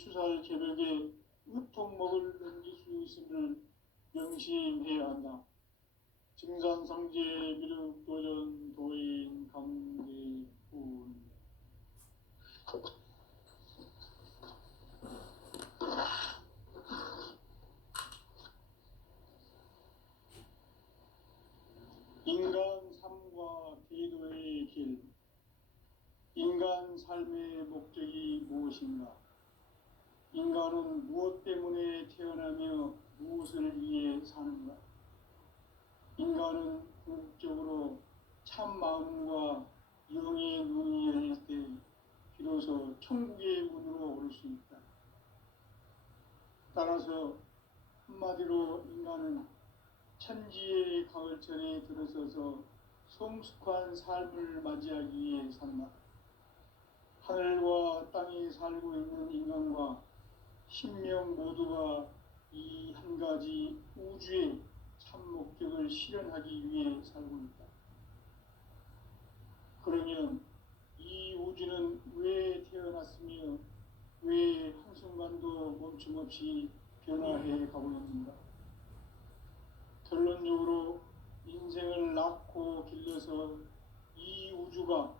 추살 개벽에 으통먹을 넘길 수 있음을 명심해야 한다. 증산상제 미륵도전 도인 강대훈. 인간 삶과 기도의 길. 인간 삶의 목적이 무엇인가? 인간은 무엇 때문에 태어나며 무엇을 위해 사는가? 인간은 궁극적으로 참 마음과 영의 눈이 열릴 때 비로소 천국의 문으로 오를 수 있다. 따라서 한마디로 인간은 천지의 가을철에 들어서서 성숙한 삶을 맞이하기 위해 산다. 하늘과 땅에 살고 있는 인간과 신명 모두가 이 한 가지 우주의 참 목적을 실현하기 위해 살고 있다. 그러면 이 우주는 왜 태어났으며 왜 한순간도 멈춤없이 변화해 가고 있는가? 결론적으로 인생을 낳고 길러서 이 우주가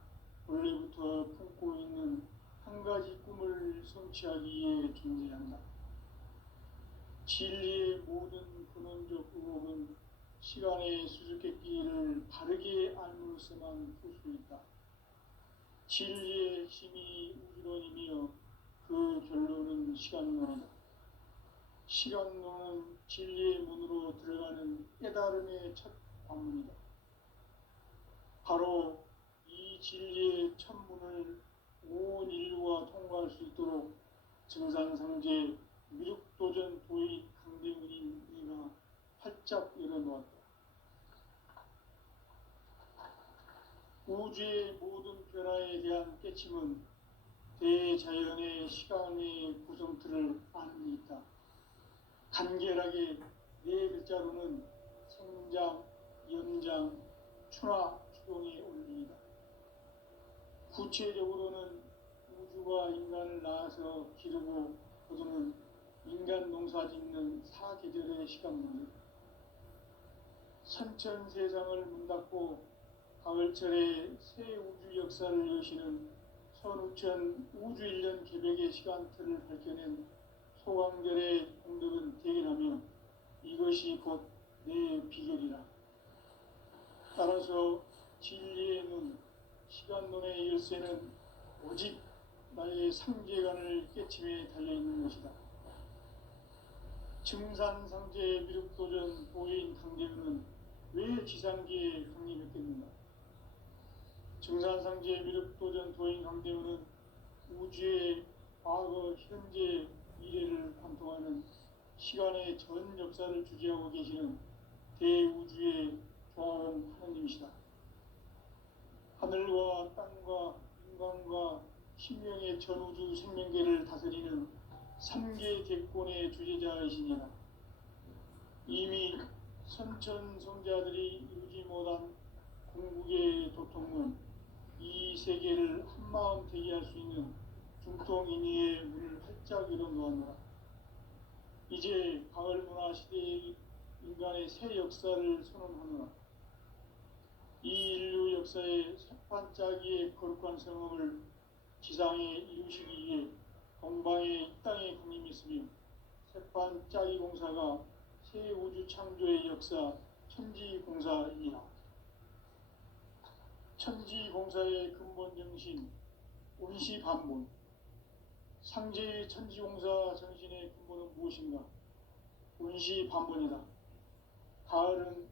원래부터 품고 있는 한 가지 꿈을 성취하기 위해 존재한다. 진리의 모든 근원적 의혹은 시간의 수수께끼를 바르게 알므로서만 풀 수 있다. 진리의 핵심이 우주론이며 그 결론은 시간론이다. 시간론은 진리의 문으로 들어가는 깨달음의 첫 관문이다. 바로 이 진리의 첫 문을 온 인류가 통과할 수 있도록 증산상제 미륵도전 도인 강대훈인 이가 활짝 열어놓았다. 우주의 모든 변화에 대한 깨침은 대자연의 시간의 구성틀을 아는 데 있다. 간결하게 네 글자로는 생장, 연장, 추나 추동의 원리이다. 구체적으로는 우주가 인간을 낳아서 기르고 거두는 인간 농사 짓는 사계절의 시간문이다. 선천세상을 문닫고 가을철에 새 우주 역사를 여시는 선우천 우주일년 개벽의 시간틀을 밝혀낸 소강결의 공덕은 대견하며 이것이 곧 내 비결이라. 따라서 진리의 눈, 시간론의 열쇠는 오직 나의 상계관을 깨침에 달려있는 것이다. 증산상제 미륵도전 도인 강대훈은 왜 지상계에 강림했겠는가? 증산상제 미륵도전 도인 강대훈은 우주의 과거, 현재, 미래를 관통하는 시간의 전 역사를 주재하고 계시는 대우주의 조화원 하느님이시다. 하늘과 땅과 인간과 신명의 전우주 생명계를 다스리는 삼계 객권의 주재자이시니라. 이미 선천성자들이 이루지 못한 궁극의 도통문, 이 세계를 한마음 되게 할 수 있는 중통인의의 문을 활짝 열어놓았노라. 이제 가을 문화 시대의 인간의 새 역사를 선언하노라. 이 인류 역사의 새반짝이의 거룩한 성험을 지상에 이루시기 위해 동방의 이 땅에 강림했으며 새반짝이 공사가 새 우주 창조의 역사 천지공사이니라. 천지공사의 근본 정신 운시반문. 상제의 천지공사 정신의 근본은 무엇인가? 운시반문이다. 가을은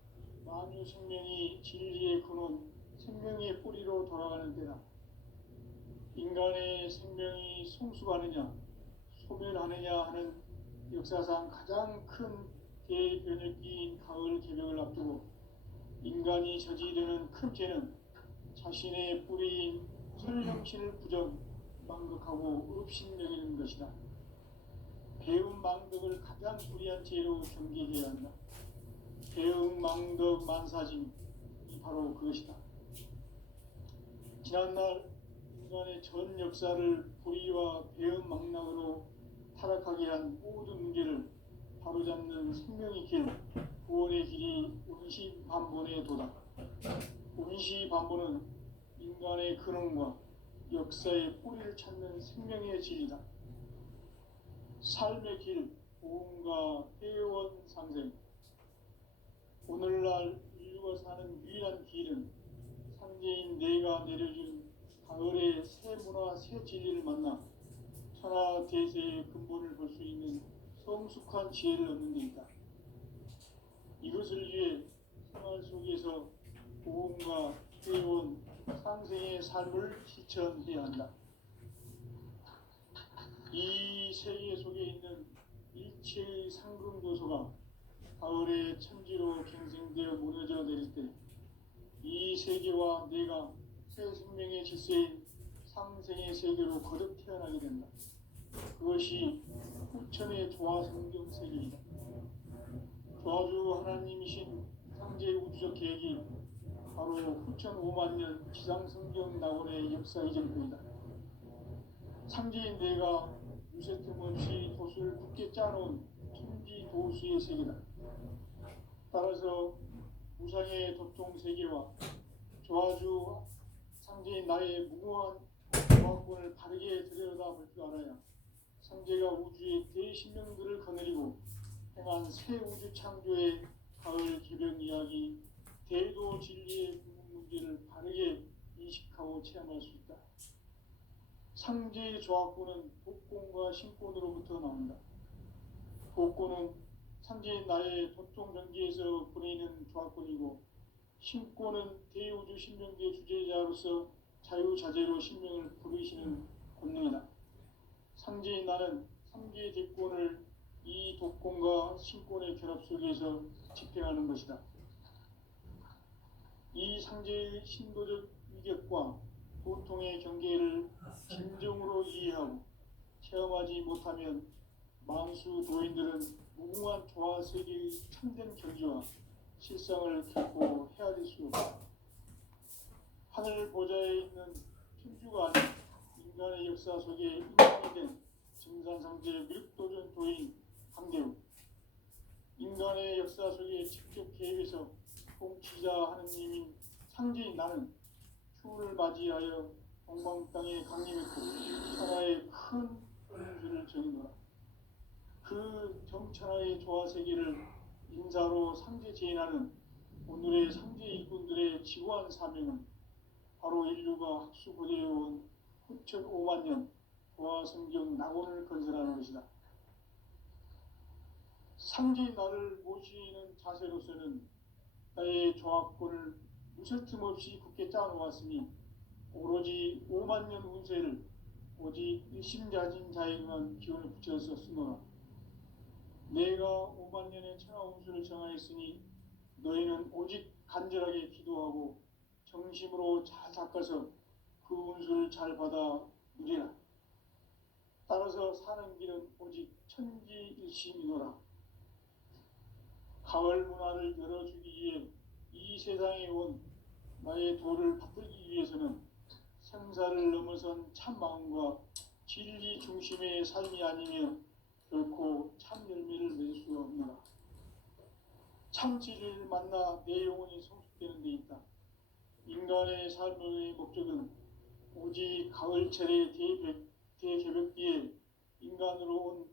만유 생명이 진리의 근원, 생명의 뿌리로 돌아가는 때다. 인간의 생명이 성숙하느냐, 소멸하느냐 하는 역사상 가장 큰 대변혁기인 가을 개벽을 앞두고 인간이 저지르는 큰 죄는 자신의 뿌리인 설령신을 부정, 망덕하고 업신여기는 것이다. 배움 망덕을 가장 불의한 죄로 경계해야 한다. 배움 망덕 만사짐이 바로 그것이다. 지난날 인간의 전 역사를 불의와 배움 망락으로 타락하게 한 모든 문제를 바로잡는 생명의 길, 구원의 길이 운시반본에 도다. 운시반본은 인간의 근원과 역사의 뿌리를 찾는 생명의 진리다. 삶의 길, 보험과 회원 상생. 오늘날 인류가 사는 유일한 길은 상제인 내가 내려준 가을의 새 문화, 새 진리를 만나 천하 대세의 근본을 볼 수 있는 성숙한 지혜를 얻는 데 있다. 이것을 위해 생활 속에서 보험과 회원, 상생의 삶을 실천해야 한다. 이 세계 속에 있는 일체의 상승도소가 가을의 천지로 갱생되어 무너져 내릴 때 이 세계와 내가 새 생명의 질서인 상생의 세계로 거듭 태어나게 된다. 그것이 후천의 조화성경 세계이다. 조화주 하나님이신 상제 우주적 계획이 바로 후천 5만 년 지상성경 낙원의 역사 이전입니다. 상제인 내가 유세 틈 없이 도수를 굳게 짜놓은 천지 도수의 세계다. 따라서 무상의 도통 세계와 조화주 상제인 나의 무모한 조화권을 바르게 들여다볼 줄 알아야 상제가 우주의 대신명들을 거느리고 행한 새 우주 창조의 가을 개변 이야기, 대도 진리의 궁극 문제를 바르게 인식하고 체험할 수 있다. 상제의 조화권은 복권과 신권으로부터 나온다. 복권은 상제인 나의 도통 전기에서 보내는 조화권이고, 신권은 대우주 신명계 주제자로서 자유자재로 신명을 부르시는 권능이다. 상제인 나는 상계 대권을 이 독권과 신권의 결합 속에서 집행하는 것이다. 이 상제의 신도적 위격과 보통의 경계를 진정으로 이해하고 체험하지 못하면 만수 도인들은 무궁한 조화 세계의 참된 경지와 실상을 결코 헤아릴 수 없다. 하늘 보좌에 있는 천주가 아닌 인간의 역사 속에 인간이 된 증산상제 미륵도전 도인 강대우. 인간의 역사 속에 직접 개입해서 통치자 하느님인 상제인 나는 추후를 맞이하여 동방 땅에 강림했고 천하의 큰 은수를 정의노라. 그 정천하의 조화세계를 인사로 상제 제인하는 오늘의 상제 일꾼들의 지구한 사명은 바로 인류가 학수고대해온 후천 5만 년 조화성경 낙원을 건설하는 것이다. 상제의 나를 모시는 자세로서는 나의 조화권을 무설 틈 없이 굳게 짜놓았으니 오로지 5만 년 운세를 오직 일심자진 자에게만 기운을 붙여서 쓰노라. 내가 5만 년의 천하 운수를 정하였으니 너희는 오직 간절하게 기도하고 정심으로 잘 닦아서 그 운수를 잘 받아 누리라. 따라서 사는 길은 오직 천지일심이노라. 가을 문화를 열어주기 위해 이 세상에 온 나의 도를 받들기 위해서는 생사를 넘어선 참 마음과 진리 중심의 삶이 아니면 결코 참 열매를 맺을 수가 없노라. 참 진리를 만나 내 영혼이 성숙되는 데 있다. 인간의 삶의 목적은 오직 가을철의 대개벽기에 인간으로 온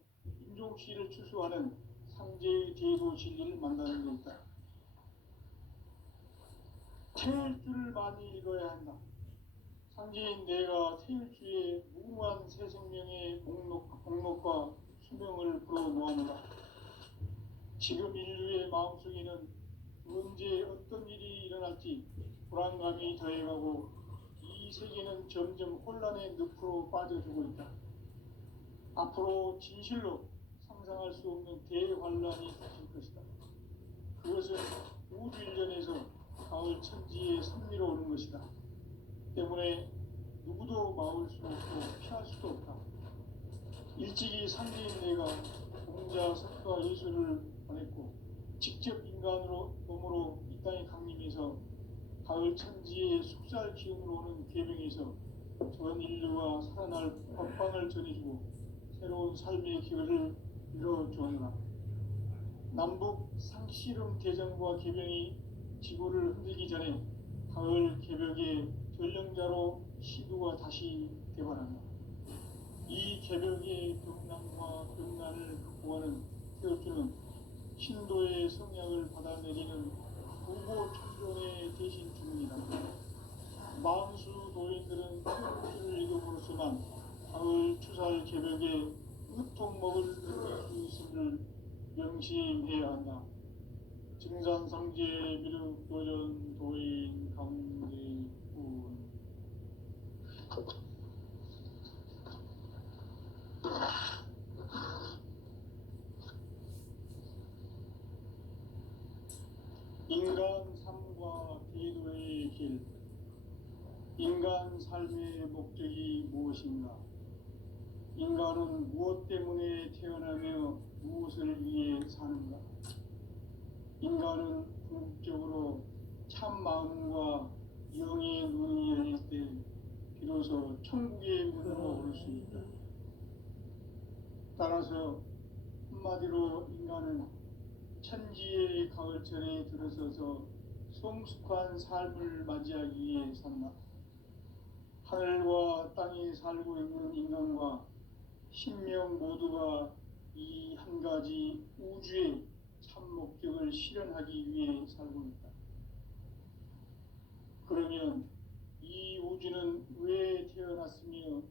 인종시를 추수하는 상제의 대도 진리를 만나는 데 있다. 태일주를 많이 읽어야 한다. 상제인 내가 태일주의 무궁한 새 생명의 목록과 수명을 불어놓아노라. 지금 인류의 마음속에는 언제 어떤 일이 일어날지 불안감이 더해가고 이 세계는 점점 혼란의 늪으로 빠져들고 있다. 앞으로 진실로 상상할 수 없는 대환란이 닥칠 것이다. 그것은 우주 일련에서 가을 천지의 섭리로 오는 것이다. 때문에 누구도 막을 수 없고 피할 수도 없다. 일찍이 상제인 내가 공자, 석가, 예수를 보냈고 직접 인간으로 몸으로 이 땅에 강림해서 가을 천지의 숙살 기운으로 오는 계명에서 전 인류가 살아날 법방을 전해주고 새로운 삶의 기회를 이뤄주었노라. 남북 상씨름 대전과 개병이 지구를 흔들기 전에 가을 개벽의 전령자로 시두가 다시 되발한다. 이 개벽의 병난과 병난을 극복하는 태어주는 신도의 성약을 받아내리는 부고천종의 대신 주문이다. 만수 도인들은 태어주를 이름으로서만 가을 추살 개벽에 으통먹을 느낄 수 있음을 명심해야 한다. 증산상제 미륵 도전 도인 강대군. 인간 삶과 기도의 길. 인간 삶의 목적이 무엇인가? 인간은 무엇 때문에 태어나며 무엇을 위해 사는가? 인간은 궁극적으로 참 마음과 영의 눈이 열릴 때 비로소 천국의 문으로 오를 수 있다. 따라서 한마디로 인간은 천지의 가을철에 들어서서 성숙한 삶을 맞이하기 위해 산다. 하늘과 땅에 살고 있는 인간과 신명 모두가 이 한 가지 우주의 참 목적을 실현하기 위해 살고 있다. 그러면 이 우주는 왜 태어났으며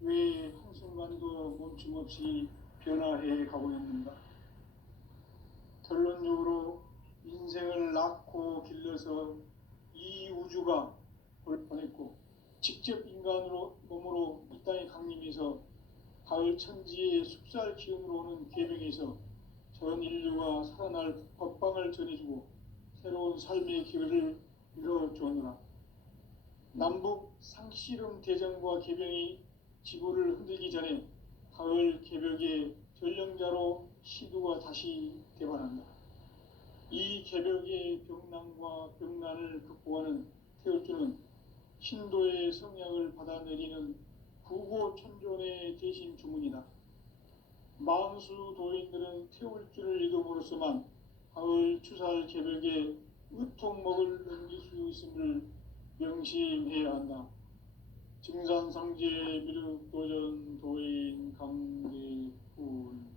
왜 한순간도 멈춤없이 변화해 가고 있는가? 결론적으로 인생을 낳고 길러서 이 우주가 보냈고 직접 인간으로 몸으로 이 땅에 강림해서 가을 천지의 숲살 기운으로 오는 계명에서 전 인류가 살아날 법방을 전해주고 새로운 삶의 기회를 이뤄주었노라. 남북 상씨름 대전과 개병이 지구를 흔들기 전에 가을 개벽의 전령자로 시두가 다시 되발한다. 이 개벽의 병난과 병난을 극복하는 태어주는 신도의 성약을 받아내리는 부고천존의 대신 주문이다. 만수 도인들은 태울 줄을 이름으로서만 가을 추살 개벽에 으통먹을 넘길 수 있음을 명심해야 한다. 증산상제 미륵 도전 도인 강대군.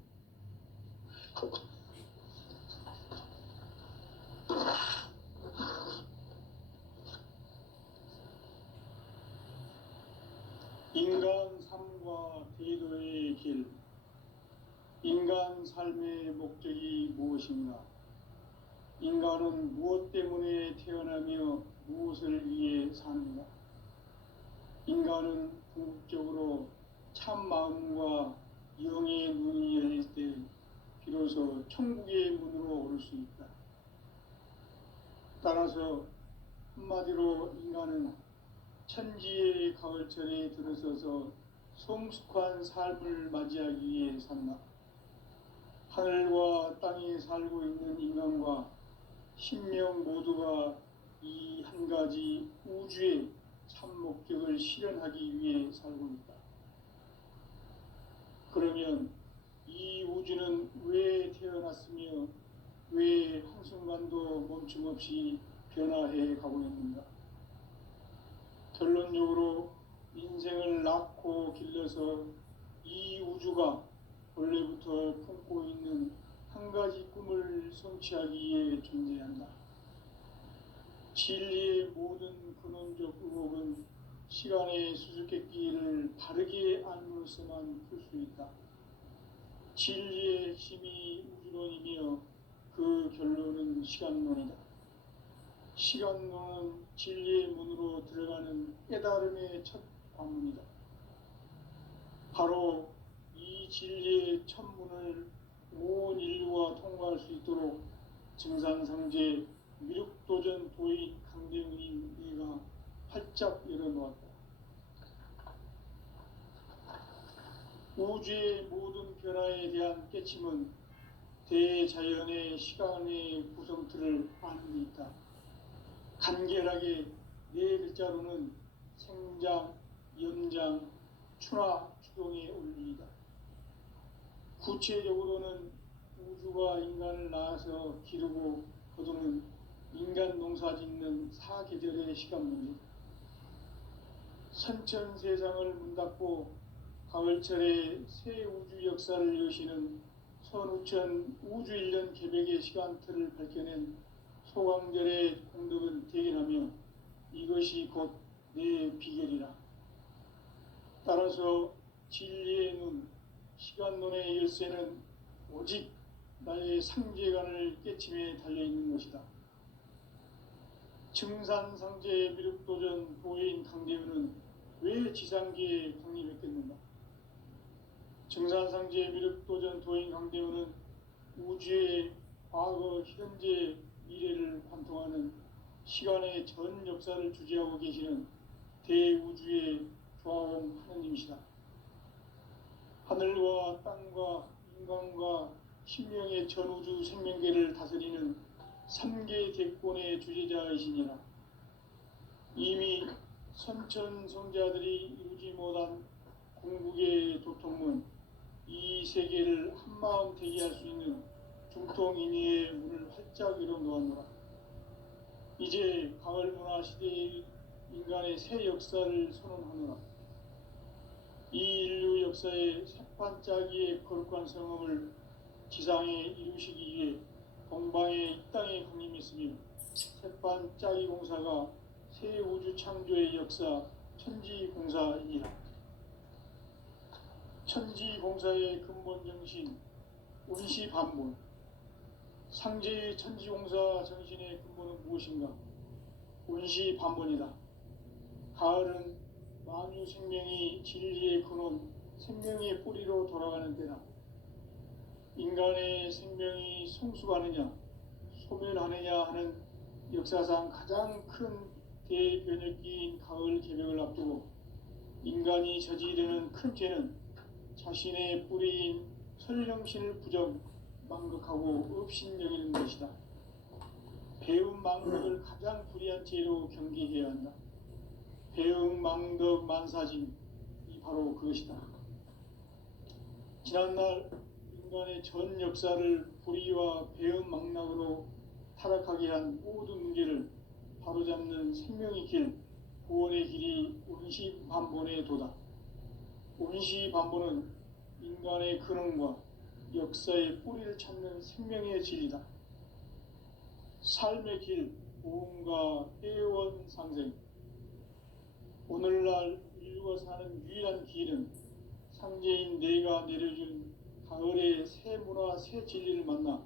인간 삶과 기도의 길. 인간 삶의 목적이 무엇인가? 인간은 무엇 때문에 태어나며 무엇을 위해 사는가? 인간은 궁극적으로 참 마음과 영의 눈이 열릴 때 비로소 천국의 문으로 오를 수 있다. 따라서 한마디로 인간은 천지의 가을철에 들어서서 성숙한 삶을 맞이하기 위해 산다. 하늘과 땅에 살고 있는 인간과 신명 모두가 이 한 가지 우주의 참 목적을 실현하기 위해 살고 있다. 그러면 이 우주는 왜 태어났으며 왜 한순간도 멈춤없이 변화해 가고 있는가? 결론적으로 인생을 낳고 길러서 이 우주가 원래부터 품고 있는 한 가지 꿈을 성취하기 위해 존재한다. 진리의 모든 근원적 의혹은 시간의 수수께끼를 바르게 알므로서만 풀 수 있다. 진리의 핵심이 우주론이며 그 결론은 시간론이다. 시간론은 진리의 문으로 들어가는 깨달음의 첫 관문이다. 바로 이 진리의 첫 문을 온 인류가 통과할 수 있도록 증산상제 미륵도전 도인 강대훈인 이가 활짝 열어놓았다. 우주의 모든 변화에 대한 깨침은 대자연의 시간의 구성틀을 아는 데 있다. 간결하게 네 글자로는 생장, 연장, 추나 추동의 원리이다. 구체적으로는 우주가 인간을 낳아서 기르고 거두는 인간 농사 짓는 사계절의 시간입니다. 선천 세상을 문 닫고 가을철에 새 우주 역사를 여시는 선우천 우주 1년 개백의 시간틀을 밝혀낸 소강절의 공덕은 대견하며 이것이 곧 내 비결이라. 따라서 진리의 눈, 시간론의 열쇠는 오직 나의 상제관을 깨침에 달려있는 것이다. 증산상제 미륵도전 도인 강대우는 왜 지상계에 강림했겠는가? 증산상제 미륵도전 도인 강대우는 우주의 과거, 현재, 미래를 관통하는 시간의 전 역사를 주재하고 계시는 대우주의 조화원 하느님이시다. 하늘과 땅과 인간과 신명의 전우주 생명계를 다스리는 3계 대권의 주제자이시니라. 이미 선천성자들이 이루지 못한 궁극의 도통문, 이 세계를 한마음 대기할 수 있는 중통인의의 문을 활짝 열어놓았노라. 이제 가을 문화 시대의 인간의 새 역사를 선언하노라. 이 인류 역사의 새반짝이의 거룩한 성음을 지상에 이루시기 위해 동방의 이 땅에 강림했으며 새반짝이 공사가 새 우주 창조의 역사 천지공사이니라. 천지공사의 근본 정신 운시반본. 상제의 천지공사 정신의 근본은 무엇인가? 운시반본이다. 가을은 만유 생명이 진리의 근원, 생명의 뿌리로 돌아가는 때다. 인간의 생명이 성숙하느냐, 소멸하느냐 하는 역사상 가장 큰 대변혁기인 가을 개벽을 앞두고 인간이 저지르는 큰 죄는 자신의 뿌리인 설령신을 망극하고 업신여기는 것이다. 배움 망덕을 가장 불의한 죄로 경계해야 한다. 배움 망덕 만사짐이 바로 그것이다. 지난날 인간의 전 역사를 불의와 배움 망락으로 타락하게 한 모든 문제를 바로잡는 생명의 길, 구원의 길이 운시반본의 도다. 운시반본은 인간의 근원과 역사의 뿌리를 찾는 생명의 진리다. 삶의 길, 보험과 회원 상생. 오늘날 인류가 사는 유일한 길은 상제인 내가 내려준 가을의 새 문화, 새 진리를 만나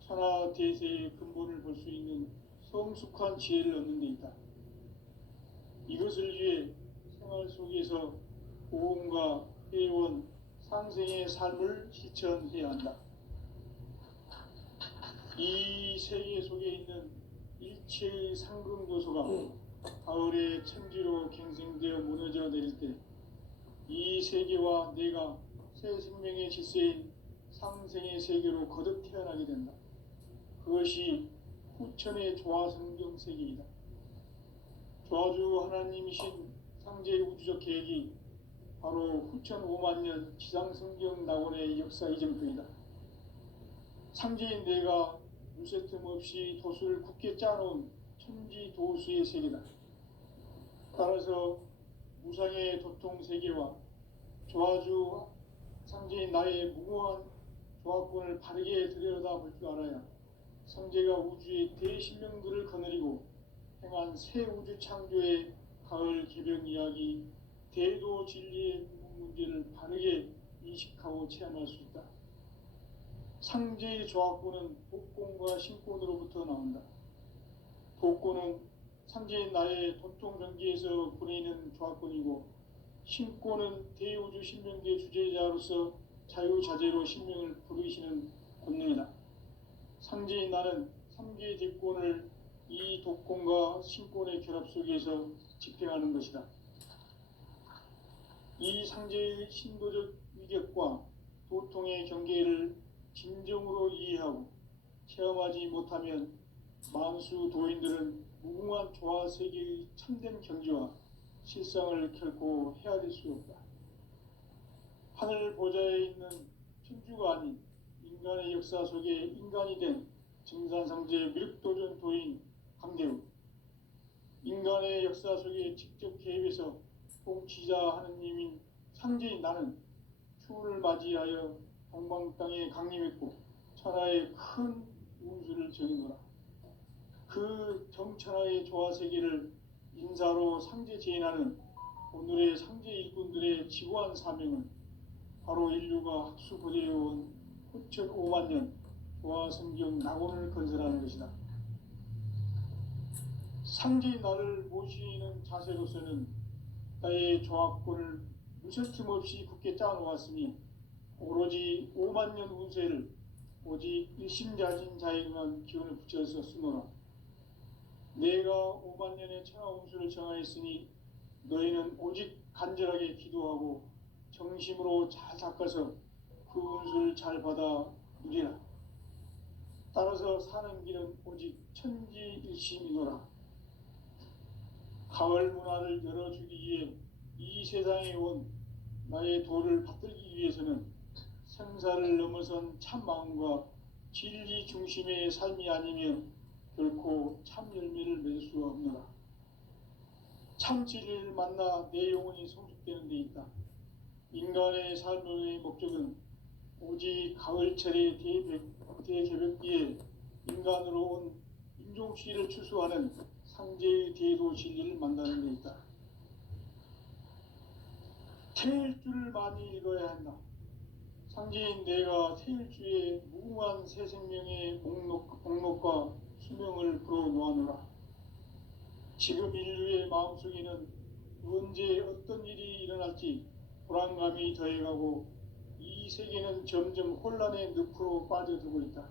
천하 대세의 근본을 볼 수 있는 성숙한 지혜를 얻는 데 있다. 이것을 위해 생활 속에서 보험과 회원, 상생의 삶을 실천해야 한다. 이 세계 속에 있는 일체의 상승도소가 가을의 천지로 갱생되어 무너져 내릴 때 이 세계와 내가 새 생명의 질서인 상생의 세계로 거듭 태어나게 된다. 그것이 후천의 조화성경 세계이다. 조화주 하나님이신 상제의 우주적 계획이 바로 후천 5만 년 지상성경 낙원의 역사 이정표이다. 상제인 내가 무쇠 틈 없이 도수를 굳게 짜놓은 천지 도수의 세계다. 따라서 무상의 도통 세계와 조화주 상제인 나의 무궁한 조화권을 바르게 들여다볼 줄 알아야 상제가 우주의 대신명들을 거느리고 행한 새 우주 창조의 가을 개벽 이야기, 대도 진리의 문제를 바르게 인식하고 체험할 수 있다. 상제의 조화권은 복권과 신권으로부터 나온다. 복권은 상제인 나의 도통 경계에서 보내는 조화권이고, 신권은 대우주 신명계 주제자로서 자유자재로 신명을 부르시는 권능이다. 상제인 나는 3개 대권을 이 독권과 신권의 결합 속에서 집행하는 것이다. 이 상제의 신도적 위격과 도통의 경계를 진정으로 이해하고 체험하지 못하면 만수 도인들은 무궁한 조화세계의 참된 경지와 실상을 결코 헤아릴 수 없다. 하늘 보좌에 있는 천주 우주가 아닌 인간의 역사 속에 인간이 된 증산상제 미륵도전 도인 강대우, 인간의 역사 속에 직접 개입해서 통치자 하느님인 상제인 나는 추운을 맞이하여 동방 땅에 강림했고 천하의 큰 운수를 정해노라. 그 정천하의 조화세계를 인사로 상제 제인하는 오늘의 상제 일꾼들의 지고한 사명은 바로 인류가 학수고대해온 9,500만 년 조화성경 낙원을 건설하는 것이다. 상제인 나를 모시는 자세로서는 나의 조합권을 무설틈 없이 굳게 짜놓았으니 오로지 5만 년 운세를 오직 일심자진 자에게만 기운을 붙여서 쓰노라. 내가 5만 년의 천하 운수를 정하였으니 너희는 오직 간절하게 기도하고 정심으로 잘 닦아서 그 운수를 잘 받아 누리라. 따라서 사는 길은 오직 천지일심이노라. 가을 문화를 열어주기 위해 이 세상에 온 나의 도를 받들기 위해서는 생사를 넘어선 참 마음과 진리 중심의 삶이 아니면 결코 참 열매를 맺을 수가 없노라. 참 진리를 만나 내 영혼이 성숙되는 데 있다. 인간의 삶의 목적은 오직 가을철의 대개벽기에 인간으로 온 인종시를 추수하는 상제의 대도 진리를 만나는 데 있다. 태일주를 많이 읽어야 한다. 상제인 내가 태일주의 무궁한 새 생명의 목록과 수명을 불어놓아노라. 지금 인류의 마음속에는 언제 어떤 일이 일어날지 불안감이 더해가고 이 세계는 점점 혼란의 늪으로 빠져들고 있다.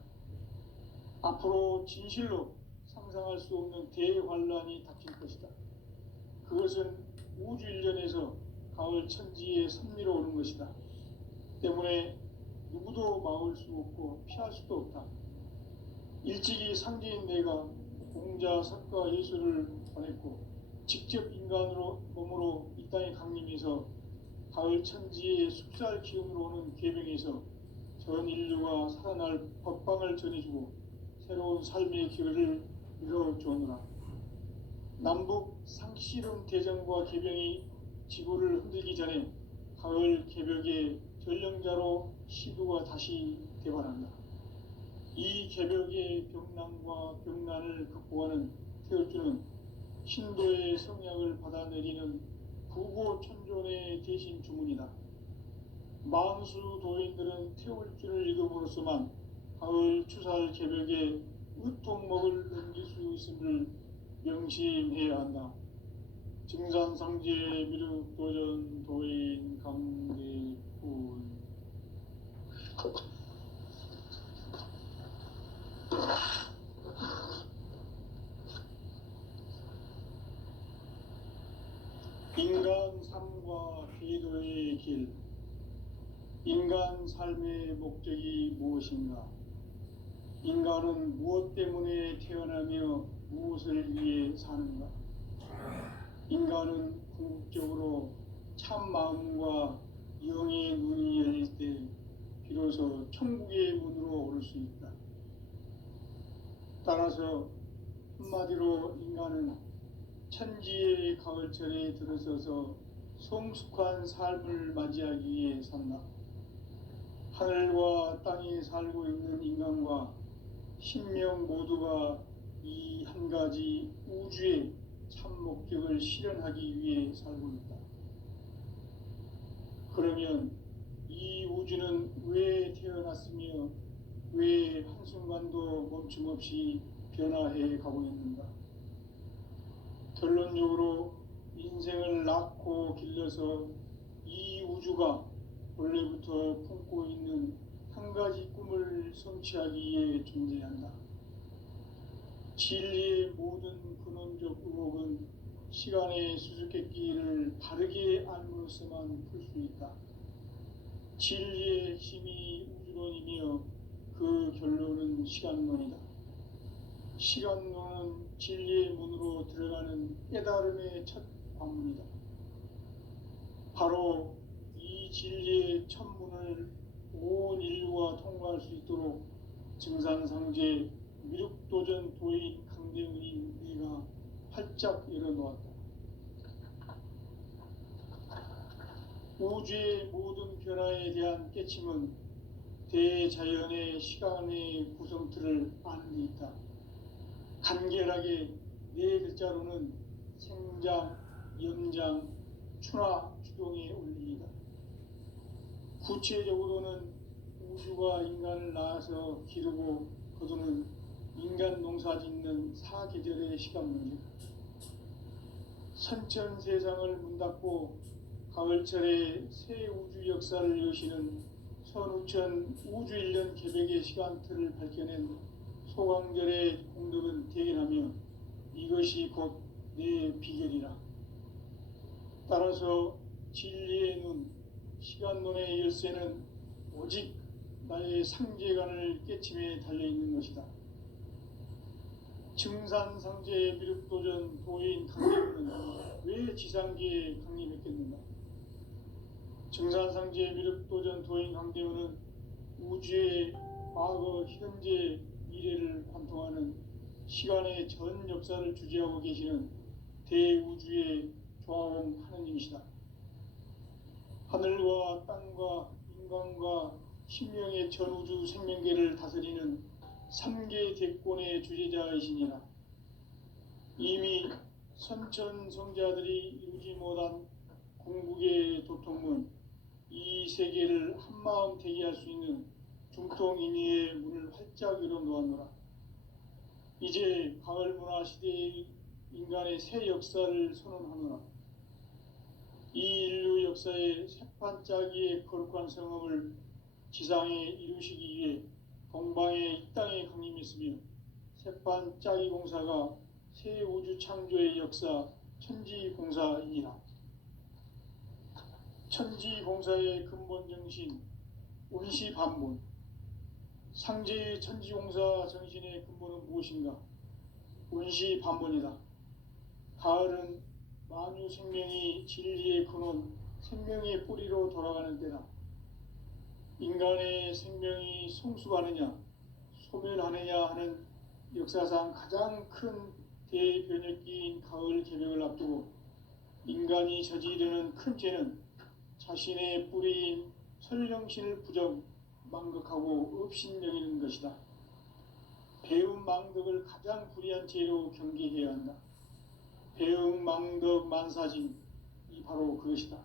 앞으로 진실로 상상할 수 없는 대환란이 닥칠 것이다. 그것은 우주 일련에서 가을 천지에 선미로 오는 것이다. 때문에 누구도 막을 수 없고 피할 수도 없다. 일찍이 상제인 내가 공자, 석가, 예수를 보냈고 직접 인간으로 몸으로 이 땅에 강림해서 가을 천지의 숲살 기운으로 오는 계명에서 전 인류가 살아날 법방을 전해주고 새로운 삶의 기회를 이뤄주오노라. 남북 상씨름 대전과 개병이 지구를 흔들기 전에 가을 개벽의 전령자로 시부가 다시 개발한다. 이 개벽의 병난과 병난을 극복하는 태울주는 신도의 성약을 받아내리는 부고천존의 대신 주문이다. 만수 도인들은 태울주를 읽음으로써만 가을 추살 개벽에 으통목을 넘길 수 있음을 명심해야 한다. 증산상제 미륵도전 도인 강대훈. 인간 삶과 기도의 길. 인간 삶의 목적이 무엇인가? 인간은 무엇 때문에 태어나며 무엇을 위해 사는가? 인간은 궁극적으로 참 마음과 영의 눈이 열릴 때 비로소 천국의 문으로 오를 수 있다. 따라서 한마디로 인간은 천지의 가을철에 들어서서 성숙한 삶을 맞이하기 위해 산다. 하늘과 땅에 살고 있는 인간과 신명 모두가 이 한 가지 우주의 참 목적을 실현하기 위해 살고 있다. 그러면 이 우주는 왜 태어났으며 왜 한순간도 멈춤없이 변화해 가고 있는가? 결론적으로 인생을 낳고 길러서 이 우주가 원래부터 품고 있는 한 가지 꿈을 성취하기 위해 존재한다. 진리의 모든 근원적 의혹은 시간의 수수께끼를 바르게 알므로서만 풀 수 있다. 진리의 핵심이 우주론이며 그 결론은 시간론이다. 시간론은 진리의 문으로 들어가는 깨달음의 첫 관문이다. 바로 이 진리의 첫 문을 온 인류가 체험할 수 있도록 증산상제 미륵도전 도인 강대훈이 네가 활짝 열어놓았다. 우주의 모든 변화에 대한 깨침은 대자연의 시간의 구성틀을 아는 데 있다. 간결하게 네 글자로는 생장, 연장, 추나 추동의 원리이다. 구체적으로는 우주가 인간을 낳아서 기르고 거두는 인간 농사 짓는 사계절의 시간 문제. 선천 세상을 문 닫고 가을철에 새 우주 역사를 여시는 선우천 우주 1년 개백의 시간틀을 밝혀낸 소강절의 공덕은 대견하며 이것이 곧 내 비결이라. 따라서 진리의 눈, 시간론의 열쇠는 오직 나의 상제관을 깨침에 달려있는 것이다. 증산상제 미륵도전 도인 강림은 왜 지상계에 강림했겠는가? 증산상제 미륵도전 도인 강대원은 우주의 과거, 현재, 미래를 관통하는 시간의 전 역사를 주재하고 계시는 대우주의 조화원 하느님이시다. 하늘과 땅과 인간과 신명의 전우주 생명계를 다스리는 3계 대권의 주재자이시니라. 이미 선천성자들이 이루지 못한 궁극의 도통문, 이 세계를 한마음 대기할 수 있는 중통인의의 문을 활짝 열어놓았노라. 이제 가을 문화 시대의 인간의 새 역사를 선언하노라. 이 인류 역사의 새판짜기의 거룩한 성업을 지상에 이루시기 위해 동방의 이 땅에 강림했으며 새판짜기 공사가 새 우주 창조의 역사 천지공사이니라. 천지공사의 근본 정신 운시반본. 상제의 천지공사 정신의 근본은 무엇인가? 운시반본이다. 가을은 만유 생명이 진리의 근원, 생명의 뿌리로 돌아가는 때다. 인간의 생명이 성숙하느냐, 소멸하느냐 하는 역사상 가장 큰 대변혁기인 가을 개벽을 앞두고 인간이 저지르는 큰 죄는 자신의 뿌리인 설령신을 부정, 망극하고 업신여기는 것이다. 배움 망덕을 가장 불의한 죄로 경계해야 한다. 배움 망덕 만사진, 이 바로 그것이다.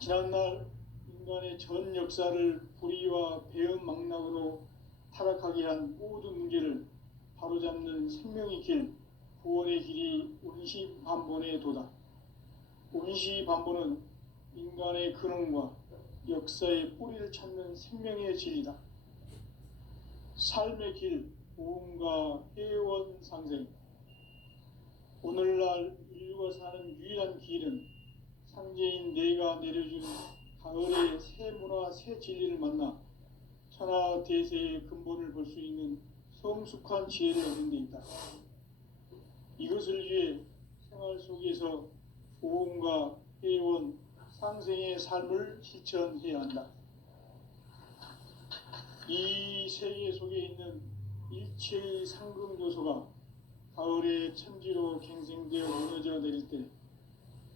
지난날 인간의 전 역사를 불의와 배움 망락으로 타락하게 한 모든 문제를 바로잡는 생명의 길, 구원의 길이 운시반본의 도다. 운시반본은 인간의 근원과 역사의 뿌리를 찾는 생명의 진리다. 삶의 길, 보험과 회원 상생. 오늘날 인류가 사는 유일한 길은 상제인 내가 내려준 가을의 새 문화, 새 진리를 만나 천하 대세의 근본을 볼 수 있는 성숙한 지혜를 얻는 데 있다. 이것을 위해 생활 속에서 보험과 회원, 상생의 삶을 실천해야 한다. 이 세계 속에 있는 일체의 상금 요소가 가을의 천지로 갱생되어 무너져 내릴 때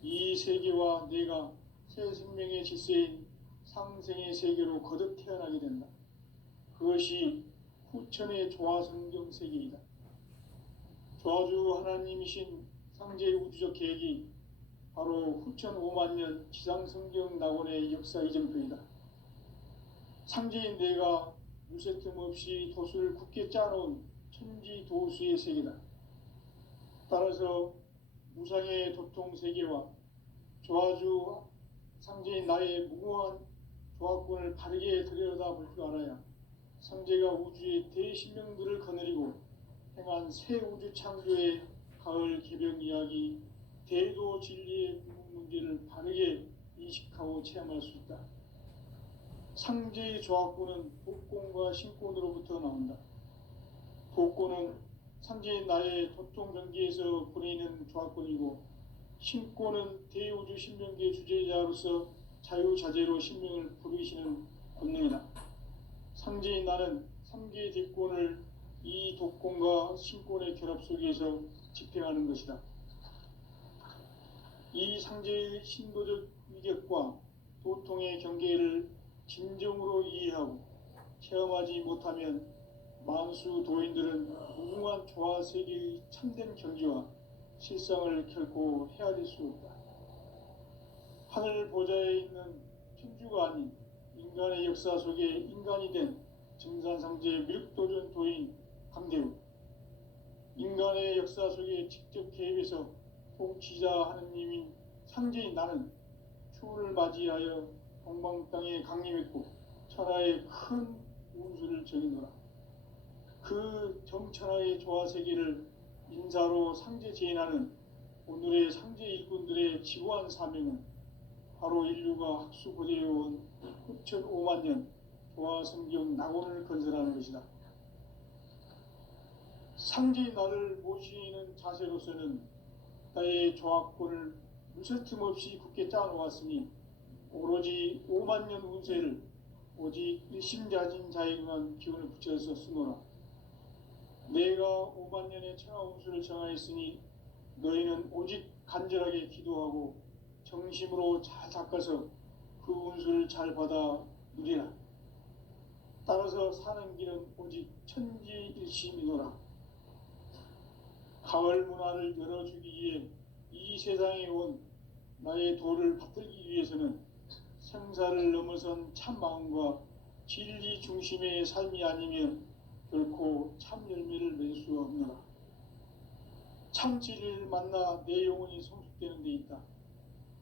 이 세계와 내가 새 생명의 질서인 상생의 세계로 거듭 태어나게 된다. 그것이 후천의 조화성경 세계이다. 조화주 하나님이신 상제의 우주적 계획이 바로 후천 5만 년 지상성경 낙원의 역사 이정표이다. 상제인 내가 무쇠 틈 없이 도수를 굳게 짜놓은 천지 도수의 세계다. 따라서 무상의 도통 세계와 조화주 상제인 나의 무궁한 조화권을 바르게 들여다볼 줄 알아야 상제가 우주의 대신명들을 거느리고 행한 새 우주 창조의 가을 개벽 이야기, 대도 진리의 궁극 문제를 바르게 인식하고 체험할 수 있다. 상제의 조화권은 복권과 신권으로부터 나온다. 복권은 상제인 나의 도통 경계에서 보내는 조화권이고, 신권은 대우주 신명계 주제자로서 자유자재로 신명을 부르시는 권능이다. 상제인 나는 3개 대권을 이 독권과 신권의 결합 속에서 집행하는 것이다. 이 상제의 신도적 위격과 도통의 경계를 진정으로 이해하고 체험하지 못하면 만수 도인들은 무궁한 조화 세계의 참된 경지와 실상을 결코 헤아릴 수 없다. 하늘 보좌에 있는 천주가 아닌 인간의 역사 속에 인간이 된 증산상제 미륵도전 도인 강대우, 인간의 역사 속에 직접 개입해서 통치자 하느님인 상제인 나는 추후를 맞이하여 동방 땅에 강림했고 천하의 큰 운수를 정해노라. 그 정천하의 조화 세계를 인사로 상제 제인하는 오늘의 상제 일꾼들의 지고한 사명은 바로 인류가 학수고대해온 6,500만 년 조화 성경 낙원을 건설하는 것이다. 상제인 나를 모시는 자세로서는 나의 조합권을 무쇠틈 없이 굳게 짜놓았으니 오로지 5만 년 운세를 오직 일심자진 자에게만 기운을 붙여서 쓰노라. 내가 5만 년의 천하 운수를 정하였으니 너희는 오직 간절하게 기도하고 정심으로 잘 닦아서 그 운수를 잘 받아 누리라. 따라서 사는 길은 오직 천지일심이노라. 가을 문화를 열어주기 위해 이 세상에 온 나의 도를 받들기 위해서는 생사를 넘어선 참 마음과 진리 중심의 삶이 아니면 결코 참 열매를 맺을 수 없노라. 참 진리를 만나 내 영혼이 성숙되는 데 있다.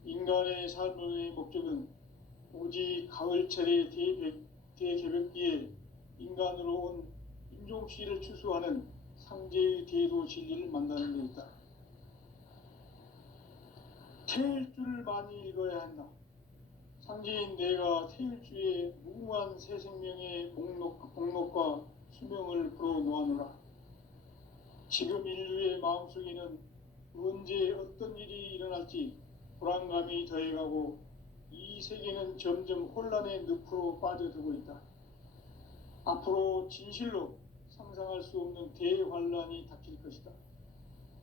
인간의 삶의 목적은 오직 가을철의 대개벽기에 인간으로 온 인종씨를 추수하는 상제의 대도 진리를 만나는 데 있다. 태일주를 많이 읽어야 한다. 상제인 내가 태일주의 무궁한 새 생명의 목록과 수명을 풀어놓아노라. 지금 인류의 마음속에는 언제 어떤 일이 일어날지 불안감이 더해가고 이 세계는 점점 혼란의 늪으로 빠져들고 있다. 앞으로 진실로 상상할 수 없는 대환란이 닥칠 것이다.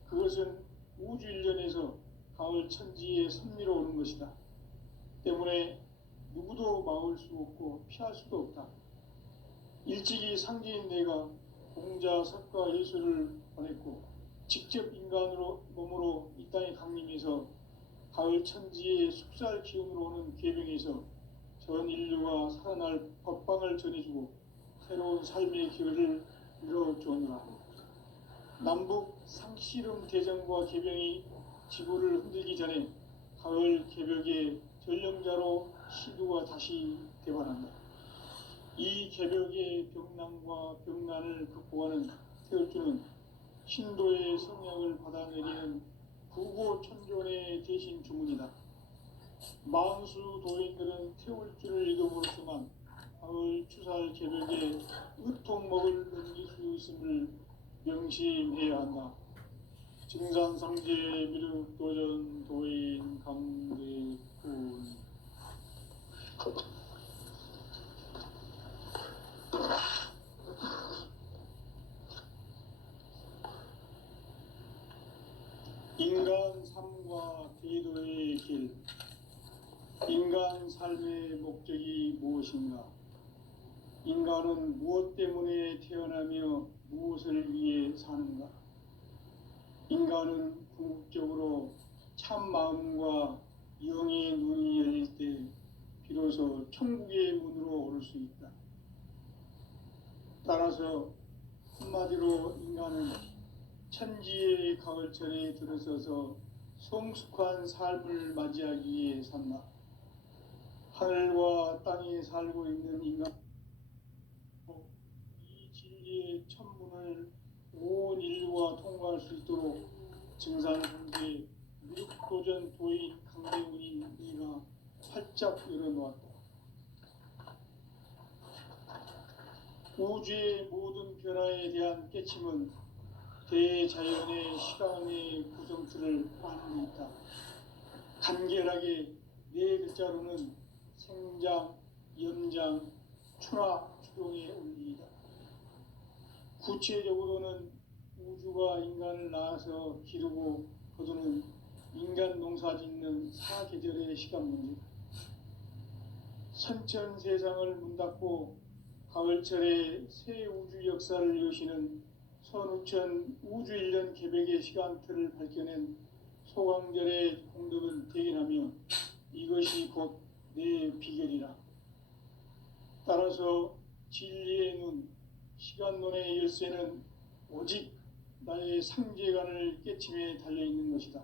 그것은 우주 일련에서 가을 천지에 선미로 오는 것이다. 때문에 누구도 막을 수 없고 피할 수도 없다. 일찍이 상제인 내가 공자, 석가, 예수를 보냈고 직접 인간으로 몸으로 이 땅에 강림해서 가을 천지의 숙살 기운으로 오는 계병에서 전 인류가 살아날 법방을 전해주고 새로운 삶의 기회를 이뤄주느라. 남북 상씨름 대전과 계병이 지구를 흔들기 전에 가을 개벽의 전령자로 시두가 다시 대반한다. 이 개벽의 병난과 병난을 극복하는 태울주는 신도의 성약을 받아내리는 부고천존의 대신 주문이다. 만수 도인들은 태울주를 이름으로서만 가을 추살 개벽에 으통먹을 넘길 수 있음을 명심해야 한다. 증산상제 미륵도전 도인 강대군. 인간 삶과 대도의 길. 인간 삶의 목적이 무엇인가? 인간은 무엇 때문에 태어나며 무엇을 위해 사는가? 인간은 궁극적으로 참 마음과 영의 눈이 열릴 때 비로소 천국의 문으로 오를 수 있다. 따라서 한마디로 인간은 천지의 가을철에 들어서서 성숙한 삶을 맞이하기 위해 산다. 하늘과 땅에 살고 있는 인간, 이 진리의 천문을 온 인류가 통과할 수 있도록 증산상제 미륵도전 도인 강대군인 이가 활짝 열어놓았다. 우주의 모든 변화에 대한 깨침은 대자연의 시간의 구성틀을 안고 있다. 간결하게 네 글자로는 생장, 연장, 추나 추동에 올리이다. 구체적으로는 우주가 인간을 낳아서 기르고 거두는 인간 농사 짓는 사계절의 시간 문제, 선천 세상을 문 닫고 가을철에 새 우주 역사를 여시는 선우천 우주일년 개백의 시간틀을 밝혀낸 소강절의 공덕은 대견하며 이것이 곧 내 비결이라. 따라서 진리의 눈, 시간론의 열쇠는 오직 나의 상제관을 깨침에 달려있는 것이다.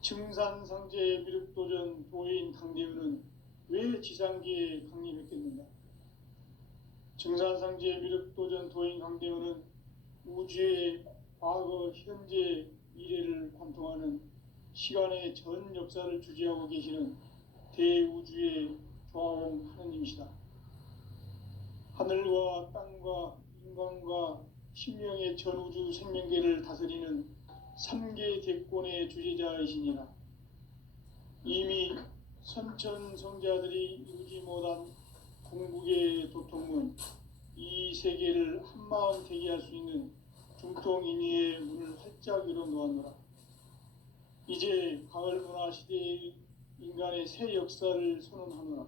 증산상제의 미륵도전 도인 강대우는 왜 지상계에 강림했겠는가? 증산상제의 미륵도전 도인 강대우는 우주의 과거, 현재, 미래를 관통하는 시간의 전 역사를 주재하고 계시는 대우주의 조화공 하느님이시다. 하늘과 땅과 인간과 신명의 전우주 생명계를 다스리는 3개 대권의 주재자이시니라. 이미 선천성자들이 이루지 못한 궁극의 도통문, 이 세계를 한마음 되게 할 수 있는 중통인의의 문을 활짝 열어 놓았노라. 이제 가을 문화 시대의 인간의 새 역사를 선언하노라.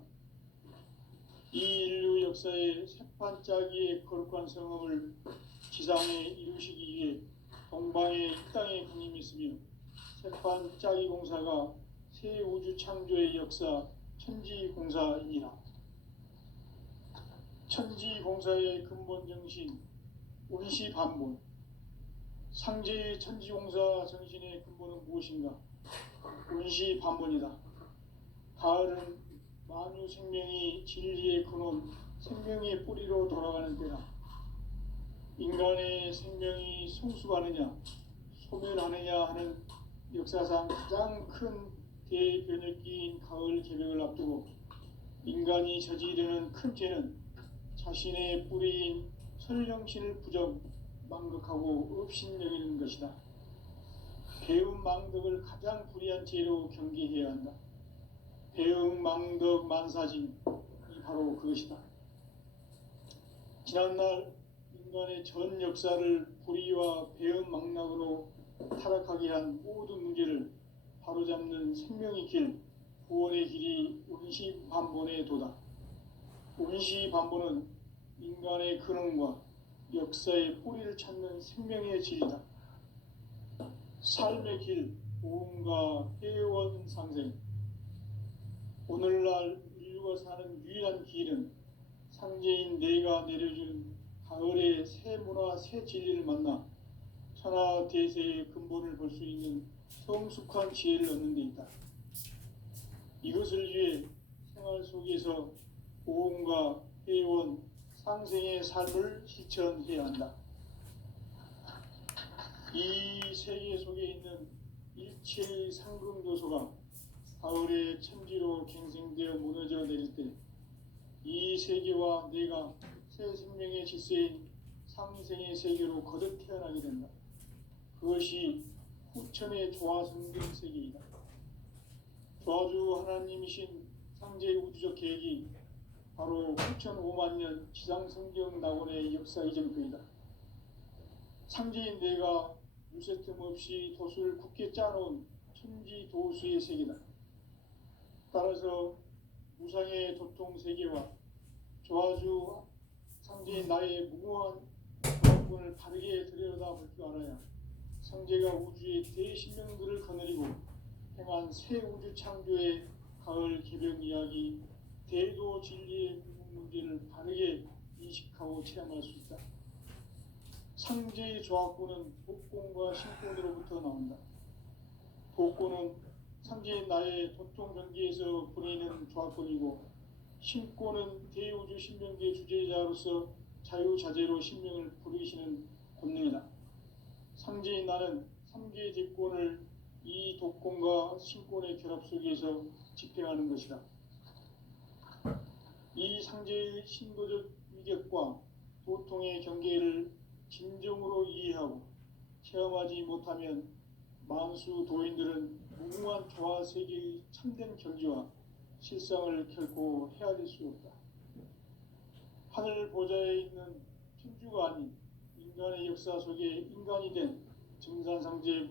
이 인류 역사의 새판짜기의 거룩한 성업을 지상에 이루시기 위해 동방의 이 땅에 강림했으며 새판짜기 공사가 새 우주 창조의 역사 천지공사이니라. 천지공사의 근본 정신 운시반본, 상제의 천지공사 정신의 근본은 무엇인가? 운시반본이다. 가을은 만유 생명이 진리의 근원, 생명의 뿌리로 돌아가는 때다. 인간의 생명이 성숙하느냐, 소멸하느냐 하는 역사상 가장 큰 대변혁기인 가을 개벽을 앞두고 인간이 저지르는 큰 죄는 자신의 뿌리인 설령신을 부정, 망극하고 업신여기는 것이다. 배움 망덕을 가장 불의한 죄로 경계해야 한다. 배움 망덕 만사진이 바로 그것이다. 지난날 인간의 전 역사를 불의와 배움 망락으로 타락하게 한 모든 문제를 바로잡는 생명의 길, 구원의 길이 운시반본의 도다. 운시반본은 인간의 근원과 역사의 뿌리를 찾는 생명의 진리다. 삶의 길, 보험과 회원 상생. 오늘날 인류가 사는 유일한 길은 상제인 내가 내려준 가을의 새 문화, 새 진리를 만나 천하 대세의 근본을 볼 수 있는 성숙한 지혜를 얻는 데 있다. 이것을 위해 생활 속에서 보험과 회원, 상생의 삶을 실천해야 한다. 이 세계 속에 있는 일체의 상금도소가 가을의 천지로 갱생되어 무너져 내릴 때 이 세계와 내가 새 생명의 질서인 상생의 세계로 거듭 태어나게 된다. 그것이 후천의 조화성경 세계이다. 조화주 하나님이신 상제의 우주적 계획이 바로 후천 5만 년 지상성경 낙원의 역사 이정표이다. 상제인 내가 물새 틈 없이 도수를 굳게 짜놓은 천지 도수의 세계다. 따라서 무상의 도통 세계와 조화주 상제인 나의 무궁한 조합군을 바르게 들여다볼 줄 알아야 상제가 우주의 대신명들을 거느리고 행한 새 우주 창조의 가을 개벽 이야기, 대도 진리의 문제를 바르게 인식하고 체험할 수 있다. 상제의 조합군은 복공과 신공으로부터 나온다. 복공은 상제인 나의 도통 경계에서 보내는 조합군이고, 신권은 대우주 신명계 주제자로서 자유자재로 신명을 부르시는 권능이다. 상제인 나는 3개 제권을 이 독권과 신권의 결합 속에서 집행하는 것이다. 이 상제의 신도적 위격과 도통의 경계를 진정으로 이해하고 체험하지 못하면 만수 도인들은 무궁한 조화 세계의 참된 경지와 실상을 결코 헤아릴 수 없다. 하늘 보좌에 있는 천주가 아닌 인간의 역사 속에 인간이 된 정산상제의